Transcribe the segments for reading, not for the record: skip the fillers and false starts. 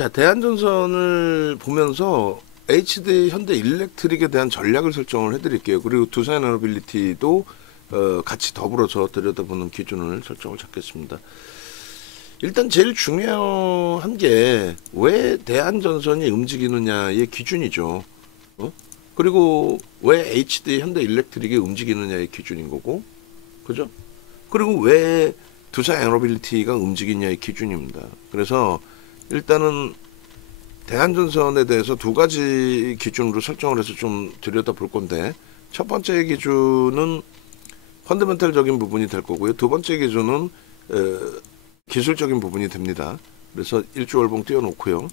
자, 대한전선을 보면서 HD 현대일렉트릭에 대한 전략을 설정을 해드릴게요. 그리고 두산에너빌리티도 같이 더불어서 들여다보는 기준을 설정을 잡겠습니다. 일단 제일 중요한 게 왜 대한전선이 움직이느냐의 기준이죠. 그리고 왜 HD 현대일렉트릭이 움직이느냐의 기준인 거고, 그죠? 그리고 왜 두산에너빌리티가 움직이냐의 기준입니다. 그래서 일단은 대한전선에 대해서 두 가지 기준으로 설정을 해서 좀 들여다볼 건데, 첫 번째 기준은 펀더멘탈적인 부분이 될 거고요. 두 번째 기준은 기술적인 부분이 됩니다. 그래서 일주월봉 띄워놓고요.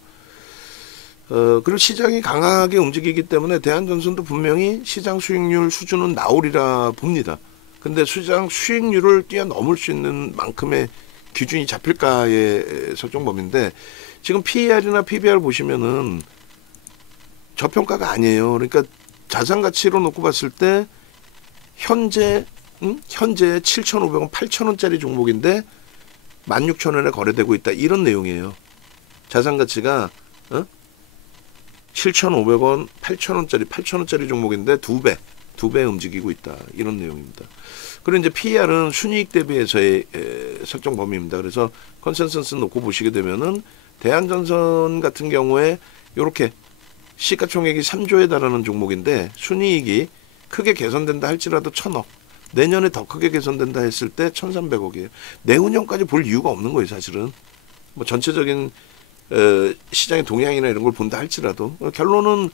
그리고 시장이 강하게 움직이기 때문에 대한전선도 분명히 시장 수익률 수준은 나오리라 봅니다. 근데 시장 수익률을 뛰어넘을 수 있는 만큼의 기준이 잡힐까의 설정범위인데, 지금 PER이나 PBR 보시면은 저평가가 아니에요. 그러니까 자산 가치로 놓고 봤을 때 현재 7,500원, 8,000원짜리 종목인데 16,000원에 거래되고 있다. 이런 내용이에요. 자산 가치가 7,500원, 8,000원짜리 종목인데 두 배 움직이고 있다. 이런 내용입니다. 그리고 이제 PER은 순이익 대비해서의 설정 범위입니다. 그래서 컨센서스 놓고 보시게 되면은 대한전선 같은 경우에 이렇게 시가총액이 3조에 달하는 종목인데 순이익이 크게 개선된다 할지라도 1,000억, 내년에 더 크게 개선된다 했을 때 1,300억이에요. 내후년까지 볼 이유가 없는 거예요, 사실은. 뭐 전체적인 시장의 동향이나 이런 걸 본다 할지라도 결론은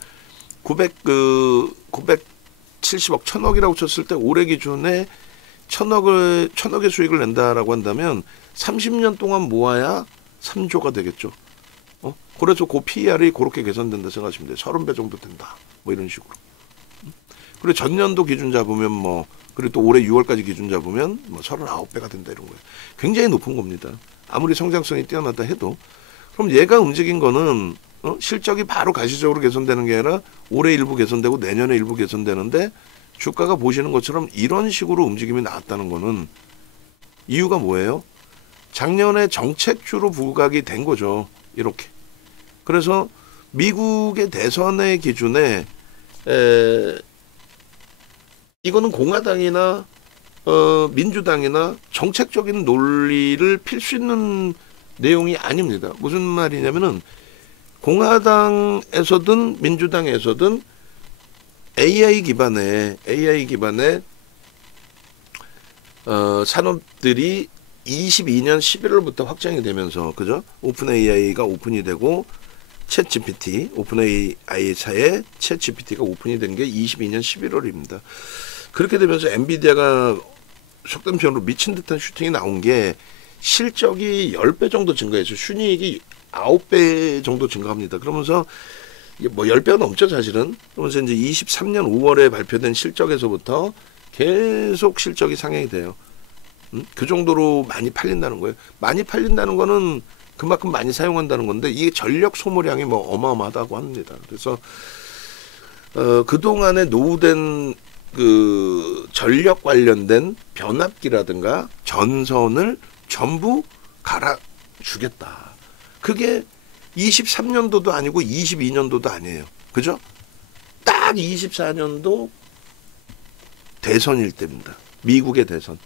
970억, 1,000억이라고 쳤을 때 올해 기준에 1,000억의 수익을 낸다라고 한다면 30년 동안 모아야 3조가 되겠죠. 그래서 그 PER이 그렇게 개선된다 생각하시면 돼요. 30배 정도 된다. 뭐 이런 식으로. 그리고 전년도 기준 잡으면 그리고 또 올해 6월까지 기준 잡으면 39배가 된다 이런 거예요. 굉장히 높은 겁니다. 아무리 성장성이 뛰어났다 해도. 그럼 얘가 움직인 거는 실적이 바로 가시적으로 개선되는 게 아니라 올해 일부 개선되고 내년에 일부 개선되는데 주가가 보시는 것처럼 이런 식으로 움직임이 나왔다는 거는 이유가 뭐예요? 작년에 정책주로 부각이 된 거죠. 이렇게. 그래서 미국의 대선의 기준에 이거는 공화당이나 민주당이나 정책적인 논리를 필 수 있는 내용이 아닙니다. 무슨 말이냐면은 공화당에서든 민주당에서든 AI 기반의 산업들이 22년 11월부터 확장이 되면서, 그죠? 오픈 AI가 오픈이 되고 챗 GPT, 오픈 AI 차에 챗 GPT가 오픈이 된 게 22년 11월입니다. 그렇게 되면서 엔비디아가 속된 표현으로 미친 듯한 슈팅이 나온 게 실적이 10배 정도 증가해서 순이익이 9배 정도 증가합니다. 그러면서 10배가 넘죠, 사실은. 그러면서 이제 23년 5월에 발표된 실적에서부터 계속 실적이 상향이 돼요. 그 정도로 많이 팔린다는 거예요. 많이 팔린다는 거는 그만큼 많이 사용한다는 건데 이게 전력 소모량이 어마어마하다고 합니다. 그래서 그동안에 노후된 그 전력 관련된 변압기라든가 전선을 전부 갈아주겠다. 그게 23년도도 아니고 22년도도 아니에요. 그죠? 딱 24년도 대선일 때입니다. 미국의 대선.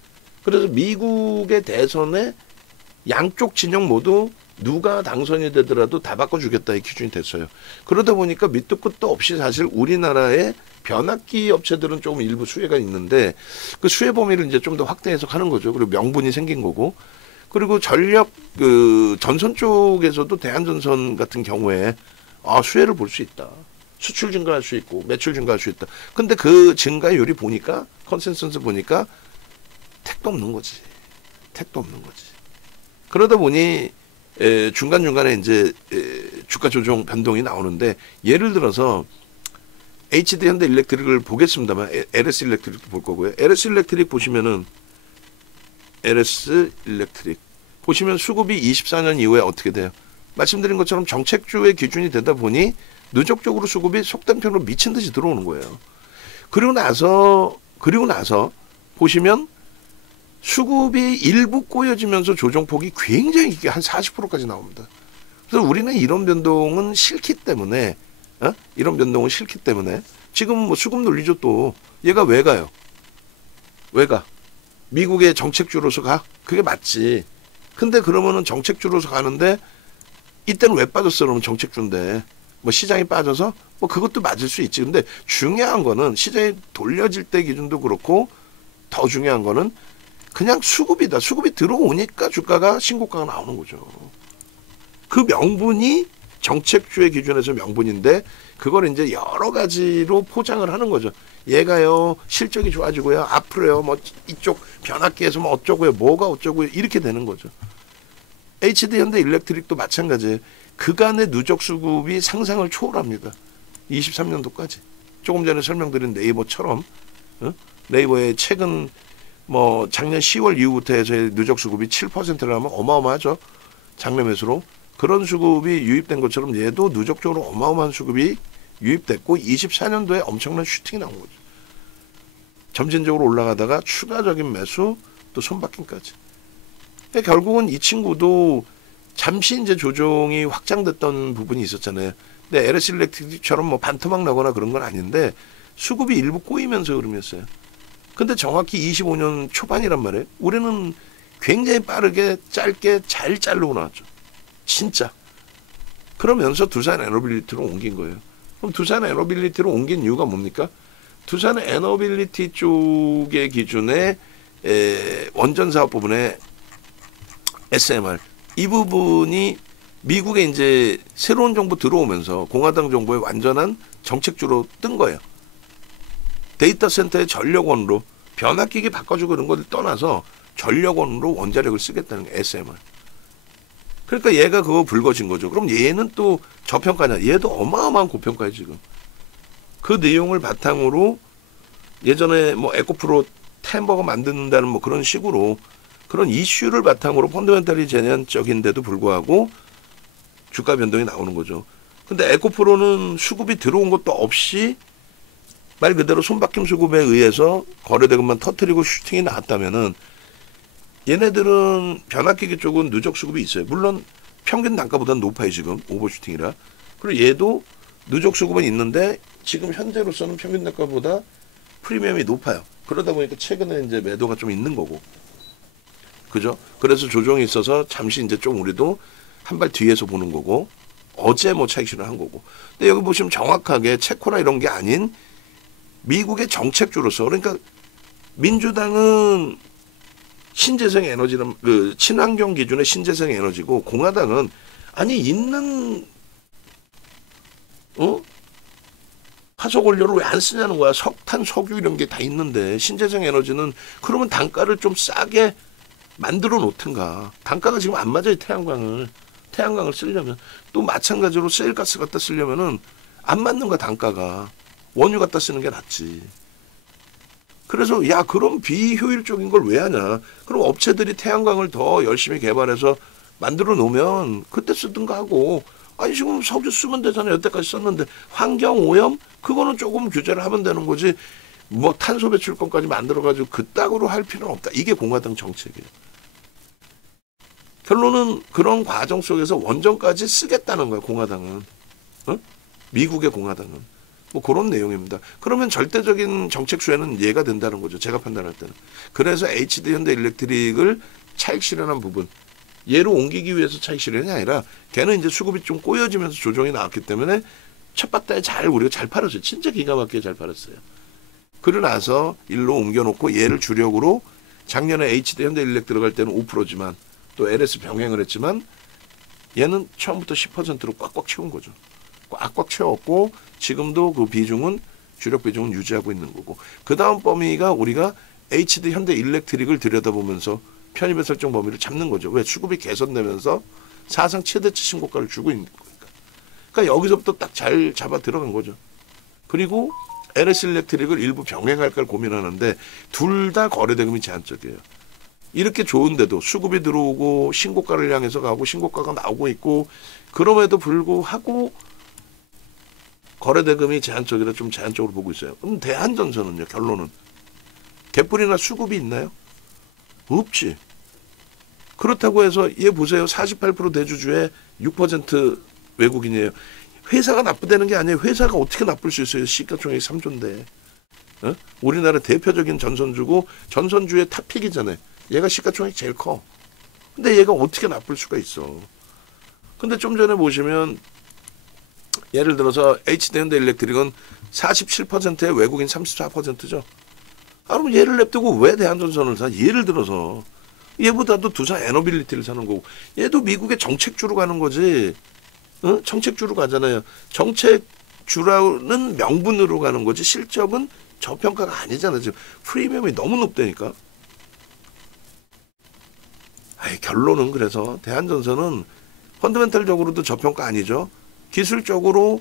그래서 미국의 대선에 양쪽 진영 모두 누가 당선이 되더라도 다 바꿔주겠다의 기준이 됐어요. 그러다 보니까 밑도 끝도 없이 사실 우리나라의 변압기 업체들은 조금 일부 수혜가 있는데 그 수혜 범위를 이제 좀 더 확대 해석하는 거죠. 그리고 명분이 생긴 거고. 그리고 전력 전선 쪽에서도 대한전선 같은 경우에 수혜를 볼 수 있다. 수출 증가할 수 있고 매출 증가할 수 있다. 근데 그 증가율이 보니까 컨센서스 보니까 택도 없는 거지. 그러다 보니 중간중간에 이제 주가 조정 변동이 나오는데, 예를 들어서 HD 현대일렉트릭을 보겠습니다만 LS 일렉트릭도 볼 거고요. LS 일렉트릭 보시면은 수급이 24년 이후에 어떻게 돼요? 말씀드린 것처럼 정책주의 기준이 되다 보니 누적적으로 수급이 속된 편으로 미친 듯이 들어오는 거예요. 그리고 나서 보시면 수급이 일부 꼬여지면서 조정폭이 굉장히 한 40%까지 나옵니다. 그래서 우리는 이런 변동은 싫기 때문에, 이런 변동은 싫기 때문에 지금 뭐 수급 논리죠. 또 얘가 왜 가요? 왜 가? 미국의 정책주로서 가? 그게 맞지. 근데 그러면은 정책주로서 가는데 이때는 왜 빠졌어? 그러면 정책주인데 뭐 시장이 빠져서 뭐 그것도 맞을 수 있지. 근데 중요한 거는 시장이 돌려질 때 기준도 그렇고 더 중요한 거는 그냥 수급이다. 수급이 들어오니까 주가가 신고가가 나오는 거죠. 그 명분이 정책주의 기준에서 명분인데 그걸 이제 여러 가지로 포장을 하는 거죠. 얘가요 실적이 좋아지고요 앞으로요 뭐 이쪽 변압기에서 뭐 어쩌고요 뭐가 어쩌고요 이렇게 되는 거죠. HD 현대 일렉트릭도 마찬가지예요. 그간의 누적 수급이 상상을 초월합니다. 23년도까지. 조금 전에 설명드린 네이버처럼 네이버의 최근 뭐 작년 10월 이후부터 해서 누적 수급이 7%라면 어마어마하죠. 장래 매수로. 그런 수급이 유입된 것처럼 얘도 누적적으로 어마어마한 수급이 유입됐고 24년도에 엄청난 슈팅이 나온 거죠. 점진적으로 올라가다가 추가적인 매수 또 손바뀜까지. 결국은 이 친구도 잠시 이제 조정이 확장됐던 부분이 있었잖아요. 근데 LS 일렉트릭처럼 뭐 반토막 나거나 그런 건 아닌데 수급이 일부 꼬이면서 흐름이었어요. 근데 정확히 25년 초반이란 말이에요. 우리는 굉장히 빠르게 짧게 잘 자르고 나왔죠. 진짜. 그러면서 두산 에너빌리티로 옮긴 거예요. 그럼 두산 에너빌리티로 옮긴 이유가 뭡니까? 두산 에너빌리티 쪽의 기준에 원전 사업 부분에 SMR 이 부분이 미국에 이제 새로운 정부 들어오면서 공화당 정부의 완전한 정책주로 뜬 거예요. 데이터 센터의 전력원으로 변압기기 바꿔주고 그런 걸 떠나서 전력원으로 원자력을 쓰겠다는 게 SMR. 그러니까 얘가 그거 불거진 거죠. 그럼 얘는 또 저평가냐? 얘도 어마어마한 고평가예요 지금. 그 내용을 바탕으로 예전에 뭐 에코프로 템버거 만든다는 뭐 그런 식으로 그런 이슈를 바탕으로 펀더멘탈이 재현적인데도 불구하고 주가 변동이 나오는 거죠. 근데 에코프로는 수급이 들어온 것도 없이 말 그대로 손바뀜 수급에 의해서 거래대금만 터뜨리고 슈팅이 나왔다면은 얘네들은 변압기기 쪽은 누적 수급이 있어요. 물론 평균 단가보다는 높아요 지금 오버슈팅이라. 그리고 얘도 누적 수급은 있는데 지금 현재로서는 평균 단가보다 프리미엄이 높아요. 그러다 보니까 최근에 이제 매도가 좀 있는 거고, 그죠? 그래서 조정이 있어서 잠시 이제 좀 우리도 한 발 뒤에서 보는 거고, 어제 뭐 차익 실현한 거고. 근데 여기 보시면 정확하게 체코나 이런 게 아닌 미국의 정책주로서, 그러니까 민주당은 신재생 에너지는 그 친환경 기준의 신재생 에너지고 공화당은 아니 있는 화석 원료를 왜 안 쓰냐는 거야. 석탄, 석유 이런 게 다 있는데 신재생 에너지는 그러면 단가를 좀 싸게 만들어 놓든가. 단가가 지금 안 맞아요. 태양광을 쓰려면 또 마찬가지로 셰일가스 갖다 쓰려면은 안 맞는 거야. 단가가 원유 갖다 쓰는 게 낫지. 그래서 야 그럼 비효율적인 걸 왜 하냐. 그럼 업체들이 태양광을 더 열심히 개발해서 만들어 놓으면 그때 쓰든가 하고, 아니 지금 석유 쓰면 되잖아요. 여태까지 썼는데 환경오염 그거는 조금 규제를 하면 되는 거지 뭐 탄소 배출권까지 만들어가지고 그따구로 할 필요는 없다. 이게 공화당 정책이에요. 결론은 그런 과정 속에서 원전까지 쓰겠다는 거예요. 공화당은. 미국의 공화당은. 뭐 그런 내용입니다. 그러면 절대적인 정책 수혜는 얘가 된다는 거죠. 제가 판단할 때는. 그래서 HD 현대 일렉트릭을 차익 실현한 부분. 얘로 옮기기 위해서 차익 실현이 아니라 걔는 이제 수급이 좀 꼬여지면서 조정이 나왔기 때문에 첫 바다에 우리가 잘 팔았어요. 진짜 기가 막히게 잘 팔았어요. 그러고 나서 일로 옮겨놓고 얘를 주력으로 작년에 HD 현대 일렉 들어갈 때는 5%지만 또 LS 병행을 했지만 얘는 처음부터 10%로 꽉꽉 채운 거죠. 꽉꽉 채웠고 지금도 그 비중은 주력 비중은 유지하고 있는 거고, 그 다음 범위가 우리가 HD 현대 일렉트릭을 들여다보면서 편입의 설정 범위를 잡는 거죠. 왜? 수급이 개선되면서 사상 최대치 신고가를 주고 있는 거니까. 그러니까 여기서부터 딱 잘 잡아 들어간 거죠. 그리고 LS 일렉트릭을 일부 병행할까 고민하는데 둘 다 거래대금이 제한적이에요. 이렇게 좋은데도 수급이 들어오고 신고가를 향해서 가고 신고가가 나오고 있고 그럼에도 불구하고 거래대금이 제한적이라 좀 제한적으로 보고 있어요. 그럼 대한전선은요? 결론은 개뿔이나 수급이 있나요? 없지. 그렇다고 해서 얘 보세요. 48% 대주주에 6% 외국인이에요. 회사가 나쁘다는 게 아니에요. 회사가 어떻게 나쁠 수 있어요. 시가총액이 3조인데. 어? 우리나라 대표적인 전선주고 전선주의 탑픽이잖아요. 얘가 시가총액이 제일 커. 근데 얘가 어떻게 나쁠 수가 있어. 근데 좀 전에 보시면 예를 들어서 HD현대일렉트릭은 47%에 외국인 34%죠. 아, 그럼 얘를 냅두고 왜 대한전선을 사? 예를 들어서 얘보다도 두산 에너빌리티를 사는 거고 얘도 미국의 정책주로 가는 거지. 어? 정책주로 가잖아요. 정책주라는 명분으로 가는 거지 실적은 저평가가 아니잖아요. 지금 프리미엄이 너무 높다니까. 아이, 결론은 그래서 대한전선은 펀더멘탈적으로도 저평가 아니죠. 기술적으로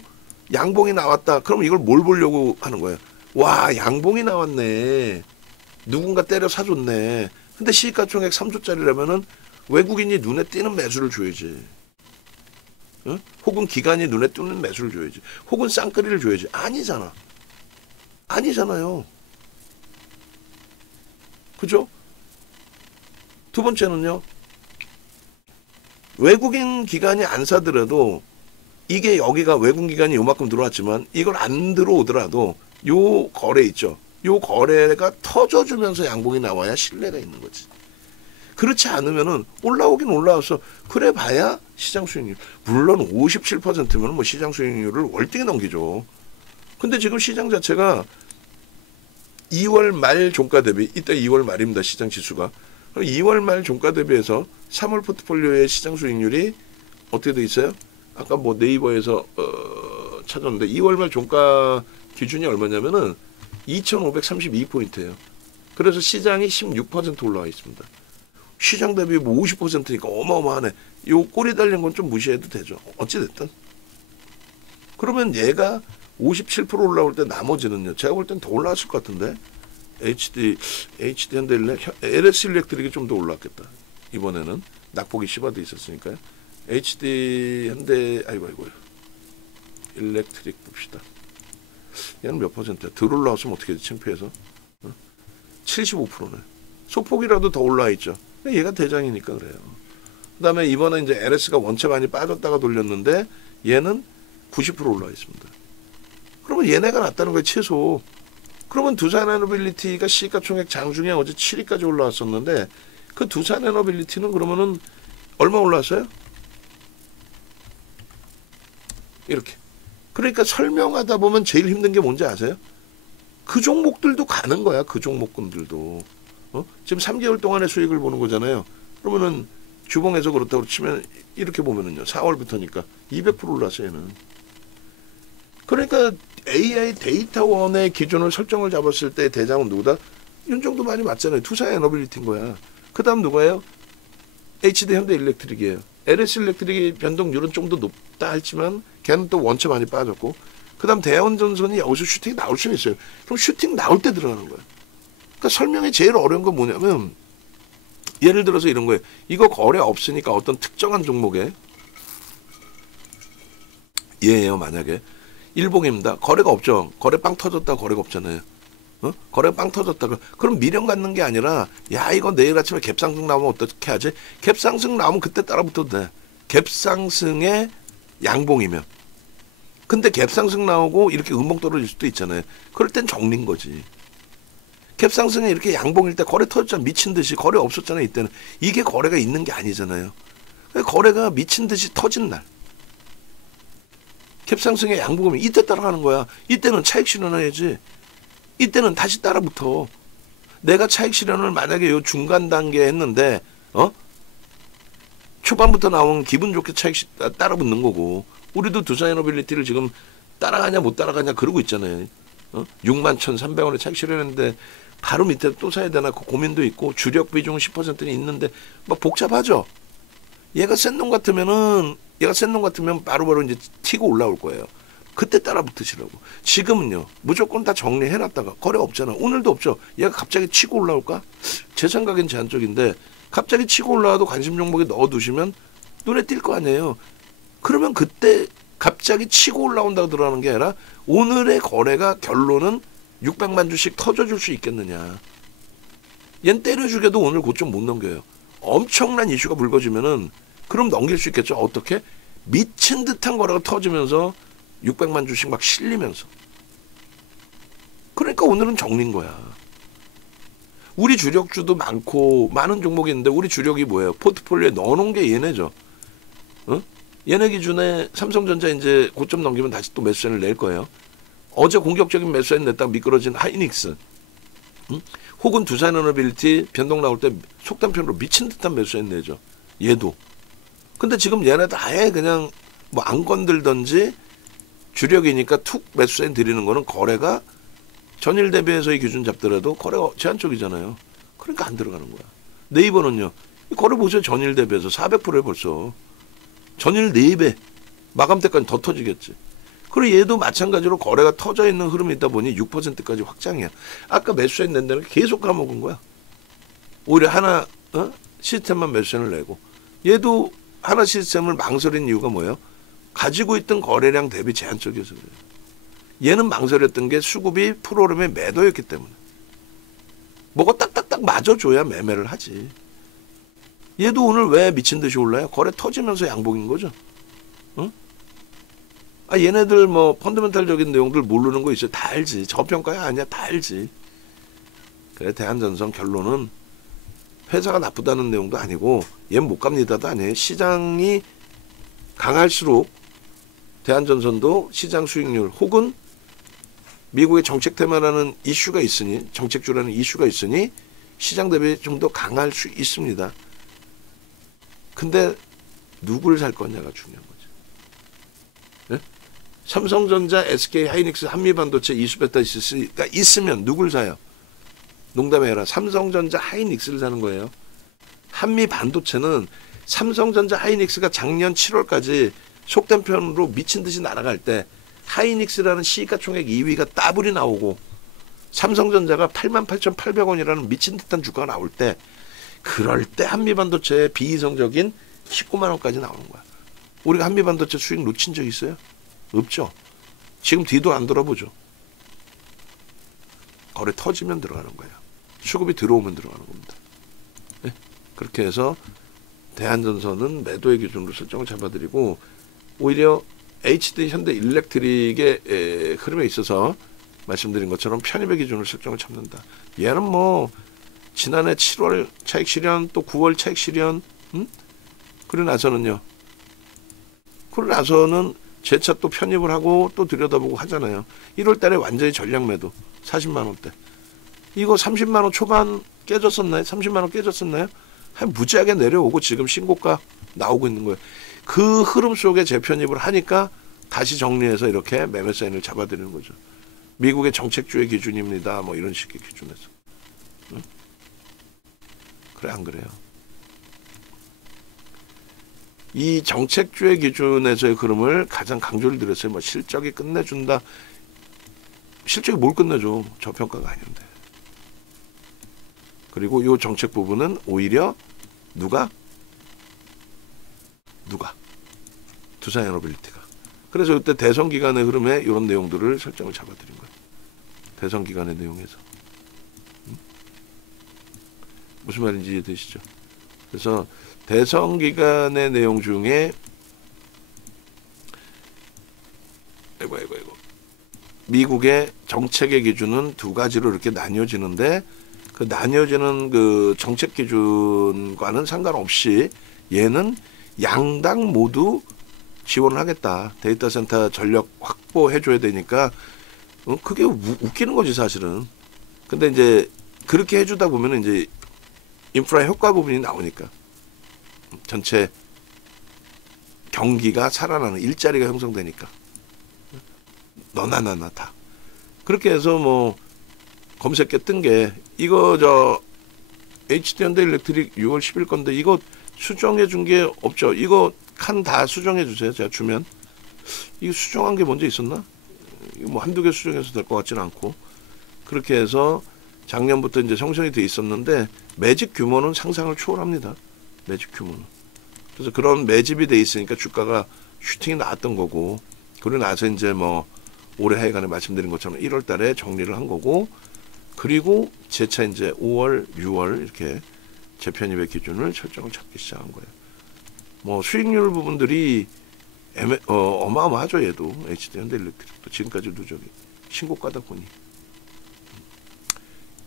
양봉이 나왔다. 그럼 이걸 뭘 보려고 하는 거예요? 와, 양봉이 나왔네. 누군가 때려 사줬네. 근데 시가총액 3조짜리라면은 외국인이 눈에 띄는 매수를 줘야지. 응? 혹은 기관이 눈에 띄는 매수를 줘야지. 혹은 쌍끌이를 줘야지. 아니잖아. 아니잖아요. 그죠? 두 번째는요. 외국인 기관이 안 사더라도 이게 여기가 외국인 기관이 요만큼 들어왔지만 이걸 안 들어오더라도 요 거래 있죠. 요 거래가 터져주면서 양봉이 나와야 신뢰가 있는 거지. 그렇지 않으면은 올라오긴 올라왔어. 그래 봐야 시장 수익률. 물론 57%면 뭐 시장 수익률을 월등히 넘기죠. 근데 지금 시장 자체가 2월 말 종가 대비, 이때 2월 말입니다. 시장 지수가. 2월 말 종가 대비해서 3월 포트폴리오의 시장 수익률이 어떻게 돼 있어요? 아까 뭐 네이버에서 찾았는데 2월 말 종가 기준이 얼마냐면은 2,532포인트예요. 그래서 시장이 16% 올라와 있습니다. 시장 대비 뭐 50%니까 어마어마하네. 요 꼬리 달린 건 좀 무시해도 되죠. 어찌됐든. 그러면 얘가 57% 올라올 때 나머지는요. 제가 볼 땐 더 올라왔을 것 같은데. HD 현대일렉, LS 일렉트릭이 좀 더 올라왔겠다. 이번에는 낙폭이 심화돼 있었으니까요. HD 현대, 아이고 일렉트릭 봅시다. 얘는 몇 퍼센트야? 덜 올라왔으면 어떻게 되지? 창피해서. 75%네. 소폭이라도 더 올라와 있죠. 얘가 대장이니까 그래요. 그 다음에 이번에 이제 LS가 원체 많이 빠졌다가 돌렸는데 얘는 90% 올라와 있습니다. 그러면 얘네가 낫다는 거예요, 최소. 그러면 두산 에너빌리티가 시가총액 장중에 어제 7위까지 올라왔었는데 그 두산 에너빌리티는 그러면은 얼마 올라왔어요? 이렇게. 그러니까 설명하다 보면 제일 힘든 게 뭔지 아세요? 그 종목들도 가는 거야. 그 종목군들도. 지금 3개월 동안의 수익을 보는 거잖아요. 그러면은 주봉에서 그렇다고 치면 이렇게 보면은요. 4월부터니까 200% 올랐어요. 얘는. 그러니까 AI 데이터원의 기준을 설정을 잡았을 때 대장은 누구다? 윤정도 많이 맞잖아요. 투사 에너빌리티인 거야. 그 다음 누가요? HD 현대일렉트릭이에요. LS 일렉트릭의 변동률은 좀 더 높다 했지만 걔는 또 원체 많이 빠졌고 그 다음 대한전선이 여기서 슈팅이 나올 수는 있어요. 그럼 슈팅 나올 때 들어가는 거야. 그러니까 설명이 제일 어려운 건 뭐냐면 예를 들어서 이런 거예요. 이거 거래 없으니까 어떤 특정한 종목에 얘예요. 만약에 일봉입니다. 거래가 없죠. 거래 빵 터졌다 거래가 없잖아요. 거래 빵 터졌다. 그럼 미련 갖는 게 아니라 야 이거 내일 아침에 갭상승 나오면 어떻게 하지? 갭상승 나오면 그때 따라 붙어도 돼. 갭상승의 양봉이면. 근데 갭상승 나오고 이렇게 음봉 떨어질 수도 있잖아요. 그럴 땐 정리인 거지. 갭상승에 이렇게 양봉일 때 거래 터졌잖아. 미친 듯이 거래 없었잖아요. 이때는. 이게 거래가 있는 게 아니잖아요. 거래가 미친 듯이 터진 날. 갭상승에 양봉이면 이때 따라가는 거야. 이때는 차익 실현해야지. 이때는 다시 따라 붙어. 내가 차익 실현을 만약에 요 중간 단계에 했는데 초반부터 나오면 기분 좋게 차익 따라 붙는 거고 우리도 두산에너빌리티를 지금 따라가냐 못 따라가냐 그러고 있잖아요. 61,300원에 차익 실현했는데 바로 밑에 또 사야 되나 그 고민도 있고 주력 비중 10%는 있는데 막 복잡하죠. 얘가 센 놈 같으면 바로바로 이제 튀고 올라올 거예요. 그때 따라 붙으시라고. 지금은요. 무조건 다 정리해놨다가 거래 없잖아. 오늘도 없죠. 얘가 갑자기 치고 올라올까? 제 생각엔 제한적인데 갑자기 치고 올라와도 관심 종목에 넣어두시면 눈에 띌 거 아니에요. 그러면 그때 갑자기 치고 올라온다고 들어가는 게 아니라 오늘의 거래가 결론은 600만 주씩 터져줄 수 있겠느냐. 얜 때려 죽여도 오늘 고점 못 넘겨요. 엄청난 이슈가 불거지면은 그럼 넘길 수 있겠죠. 어떻게? 미친 듯한 거래가 터지면서 600만 주씩 막 실리면서. 그러니까 오늘은 정리인 거야. 우리 주력주도 많고 많은 종목이 있는데 우리 주력이 뭐예요? 포트폴리오에 넣어놓은 게 얘네죠. 어? 얘네 기준에 삼성전자 이제 고점 넘기면 다시 또 매수세를 낼 거예요. 어제 공격적인 매수세 냈다가 미끄러진 하이닉스. 응? 혹은 두산에너빌리티 변동 나올 때 속단편으로 미친 듯한 매수세 내죠. 얘도. 근데 지금 얘네들 아예 그냥 뭐 안 건들던지 주력이니까 툭 매수세 드리는 거는 거래가 전일 대비해서의 기준 잡더라도 거래가 제한적이잖아요. 그러니까 안 들어가는 거야. 네이버는요. 거래 보세요. 전일 대비해서 400%에 벌써. 전일 4배. 마감 때까지 더 터지겠지. 그리고 얘도 마찬가지로 거래가 터져 있는 흐름이 있다 보니 6%까지 확장이야. 아까 매수세 낸 데는 계속 까먹은 거야. 오히려 하나 시스템만 매수세를 내고. 얘도 하나 시스템을 망설인 이유가 뭐예요? 가지고 있던 거래량 대비 제한적이어서 그래요. 얘는 망설였던 게 수급이 프로그램의 매도였기 때문에. 뭐가 딱딱딱 맞아줘야 매매를 하지. 얘도 오늘 왜 미친 듯이 올라요? 거래 터지면서 양봉인 거죠. 응? 아, 얘네들 뭐 펀더멘탈적인 내용들 모르는 거 있어요. 다 알지. 저평가야 아니야. 다 알지. 그래 대한전선 결론은 회사가 나쁘다는 내용도 아니고 얘는 못 갑니다도 아니에요. 시장이 강할수록 대한전선도 시장 수익률 혹은 미국의 정책 테마라는 이슈가 있으니 정책주라는 이슈가 있으니 시장 대비 좀 더 강할 수 있습니다. 근데 누굴 살 거냐가 중요한 거죠. 네? 삼성전자, SK 하이닉스, 한미반도체, 이수베타시스가 있으면 누굴 사요? 농담해라. 삼성전자 하이닉스를 사는 거예요. 한미반도체는 삼성전자 하이닉스가 작년 7월까지 속된 편으로 미친 듯이 날아갈 때 하이닉스라는 시가총액 2위가 따블이 나오고 삼성전자가 88,800원이라는 미친 듯한 주가가 나올 때 그럴 때 한미반도체의 비이성적인 19만 원까지 나오는 거야. 우리가 한미반도체 수익 놓친 적 있어요? 없죠. 지금 뒤도 안 돌아보죠. 거래 터지면 들어가는 거예요. 수급이 들어오면 들어가는 겁니다. 네? 그렇게 해서 대한전선은 매도의 기준으로 설정을 잡아드리고 오히려 HD 현대일렉트릭의 흐름에 있어서 말씀드린 것처럼 편입의 기준으로 설정을 잡는다. 얘는 뭐 지난해 7월 차익 실현 또 9월 차익 실현 그러고 나서는요. 그러고 나서는 재차 또 편입을 하고 또 들여다보고 하잖아요. 1월 달에 완전히 전략 매도 40만 원대. 이거 30만 원 초반 깨졌었나요? 30만 원 깨졌었나요? 한 무지하게 내려오고 지금 신고가 나오고 있는 거예요. 그 흐름 속에 재편입을 하니까 다시 정리해서 이렇게 매매 사인을 잡아드리는 거죠. 미국의 정책주의 기준입니다. 뭐 이런 식의 기준에서. 응? 그래 안 그래요? 이 정책주의 기준에서의 흐름을 가장 강조를 드렸어요. 뭐 실적이 끝내준다. 실적이 뭘 끝내줘? 저평가가 아닌데. 그리고 이 정책 부분은 오히려 누가? 두산에너빌리티가. 그래서 그때 대선 기간의 흐름에 이런 내용들을 설정을 잡아드린 거예요. 대선 기간의 내용에서. 무슨 말인지 이해되시죠? 그래서 대선 기간의 내용 중에 아이고 미국의 정책의 기준은 두 가지로 이렇게 나뉘어지는데 그 나뉘어지는 그 정책 기준과는 상관없이 얘는 양당 모두 지원을 하겠다. 데이터 센터 전력 확보해줘야 되니까 그게 웃기는 거지 사실은. 근데 이제 그렇게 해주다 보면 이제 인프라 효과 부분이 나오니까 전체 경기가 살아나는 일자리가 형성되니까 너나 나나 다 그렇게 해서 뭐 검색해 뜬 게 이거 저 HD 현대일렉트릭 6월 10일 건데 이거 수정해 준 게 없죠. 이거 칸 다 수정해 주세요. 제가 주면 이거 수정한 게 먼저 있었나? 이거 뭐 한두 개 수정해서 될 것 같지는 않고 그렇게 해서 작년부터 이제 형성이 돼 있었는데 매집 규모는 상상을 초월합니다. 매집 규모는. 그래서 그런 매집이 돼 있으니까 주가가 슈팅이 나왔던 거고 그러고 나서 이제 뭐 올해 하여간에 말씀드린 것처럼 1월 달에 정리를 한 거고 그리고 재차 이제 5월, 6월 이렇게 재편입의 기준을 철저히 잡기 시작한 거예요. 뭐 수익률 부분들이 어마어마하죠. 얘도 HD 현대일렉트릭도 지금까지 누적이 신고가다 보니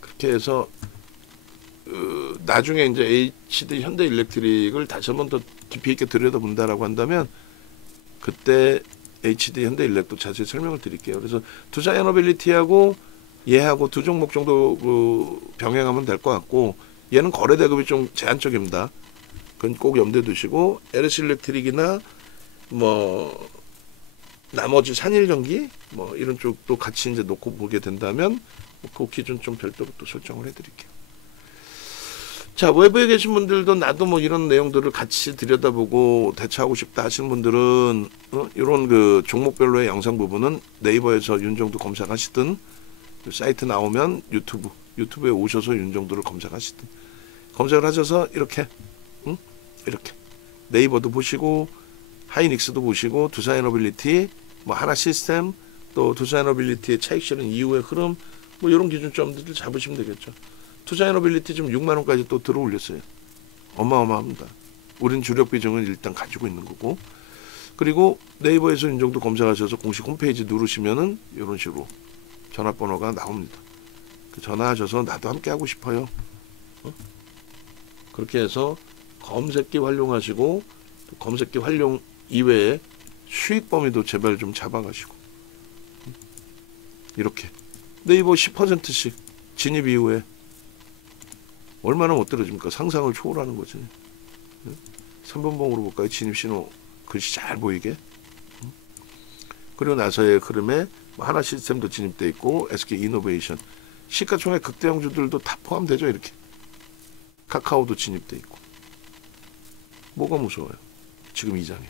그렇게 해서 나중에 이제 HD 현대일렉트릭을 다시 한번 더 깊이 있게 들여다본다라고 한다면 그때 HD 현대일렉도 자세히 설명을 드릴게요. 그래서 투자 에너빌리티하고 얘하고 두 종목 정도 병행하면 될 것 같고 얘는 거래 대금이 좀 제한적입니다. 그건 꼭 염두에 두시고 LS 일렉트릭이나 뭐 나머지 산일전기 뭐 이런 쪽도 같이 이제 놓고 보게 된다면 그 기준 좀 별도로 또 설정을 해드릴게요. 자, 외부에 계신 분들도 나도 뭐 이런 내용들을 같이 들여다보고 대처하고 싶다 하시는 분들은 이런 그 종목별로의 영상 부분은 네이버에서 윤정도 검색하시든 사이트 나오면 유튜브에 오셔서 윤정도를 검색하시든 검색을 하셔서 이렇게 이렇게 네이버도 보시고 하이닉스도 보시고 두산에너빌리티 뭐 하나시스템 또 두산에너빌리티의 차익 실현 이후의 흐름 뭐 이런 기준점들을 잡으시면 되겠죠. 투자에너빌리티 지금 6만 원까지 또 들어 올렸어요. 어마어마합니다. 우린 주력 비중은 일단 가지고 있는 거고 그리고 네이버에서 윤정도 검색하셔서 공식 홈페이지 누르시면은 이런 식으로 전화번호가 나옵니다. 그 전화하셔서 나도 함께 하고 싶어요. 그렇게 해서 검색기 활용하시고 검색기 활용 이외에 수익 범위도 제발 좀 잡아가시고 이렇게 네이버 10%씩 진입 이후에 얼마나 못 떨어집니까? 상상을 초월하는 거지. 3번 봉으로 볼까요? 진입 신호 글씨 잘 보이게. 그리고 나서의 흐름에 하나 시스템도 진입돼 있고 SK 이노베이션 시가총액 극대형주들도 다 포함되죠. 이렇게 카카오도 진입돼 있고 뭐가 무서워요? 지금 이 장에